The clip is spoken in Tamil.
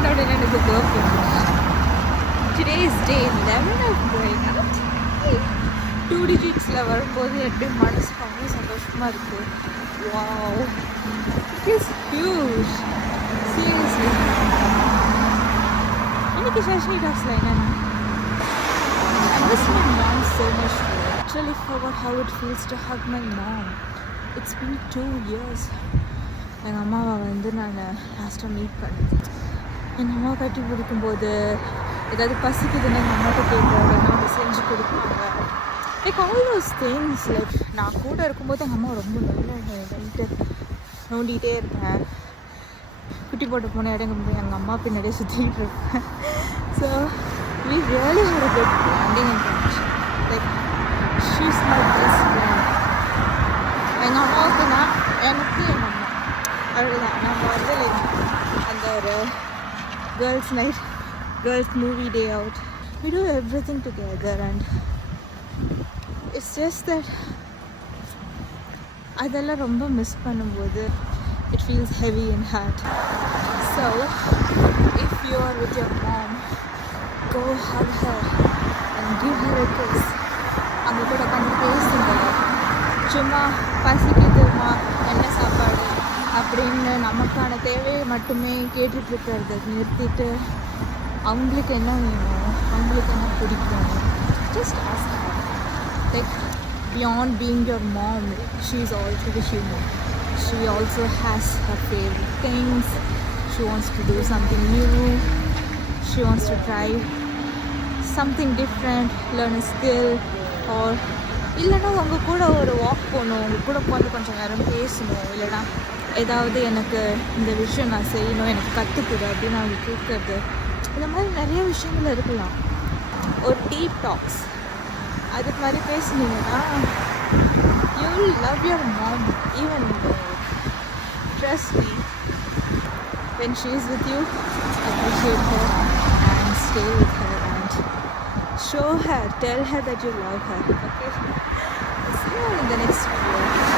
என்னோட எனக்கு perfect. Today's day 11 of going out. 2 digitsல வரும்போது எப்படி மனசு ரொம்ப சந்தோஷமாக இருக்குது. Wow, it is huge. Seriously. இன்னைக்கு ஷாஷினி டாக்ஸில் என்னென்னா I miss my mom so much. I actually forgot how it feels to hug my mom. It's been 2 years. எங்கள் அம்மாவை வந்து நான் லாஸ்ட்டாக மீட் பண்ணேன். எங்கள் அம்மா கட்டி பிடிக்கும்போது ஏதாவது பசிக்குதுன்னு எங்கள் அம்மாட்ட கேட்குறாங்க, அவங்க செஞ்சு கொடுப்பாங்க. Like all those things. Like நான் கூட இருக்கும்போது எங்கள் அம்மா ரொம்ப நல்லா வந்துட்டு நோண்டிகிட்டே இருப்பேன். குட்டி போட்டு போன இடங்க போய் எங்கள் அம்மா பின்னாடியே சுற்றிக்கிட்டு இருப்பேன். So we really had a good bonding and connection. Like she's my best friend. எங்கள் அம்மாவுக்கு நான் எனக்கு எங்கள் அம்மா அவ்வளோதான். நம்ம வந்து லைக் அந்த ஒரு girls night, girls movie day out, we do everything together, and it's just that அதெல்லாம் ரொம்ப மிஸ் பண்ணும்போது it feels heavy in heart. So if you are with your mom, go hug her and give her a kiss. அவங்க கூட உட்காந்து பேசுங்க. சும்மா பசிக்குதுமா என்ன சாப்பாடு அப்படின்னு நமக்கான தேவையை மட்டுமே கேட்டுட்ருக்கிறத நிறுத்திட்டு அவங்களுக்கு என்ன வேணும், அவங்களுக்கு என்ன பிடிக்கும், just ask her. Like beyond being your mom, she is also the human. She also has her favorite things. She wants to do something new. She wants to try something different, learn a skill, or இல்லைனா உங்கள் கூட ஒரு வாக் போகணும், உங்கள் கூட உட்காந்து கொஞ்சம் நேரம் பேசணும், இல்லைனா ஏதாவது எனக்கு இந்த விஷயம் நான் செய்யணும், எனக்கு கற்றுக்குது அப்படின்னு அவங்க கேட்குறது. இந்த மாதிரி நிறைய விஷயங்கள் இருக்கலாம். ஒரு டீப் டாக்ஸ் அது மாதிரி பேசுனீங்கன்னா you will love your mom even more. Trust me, when she is with you, appreciate her and stay with her and show her, tell her that you love her. Okay, see you in the next video.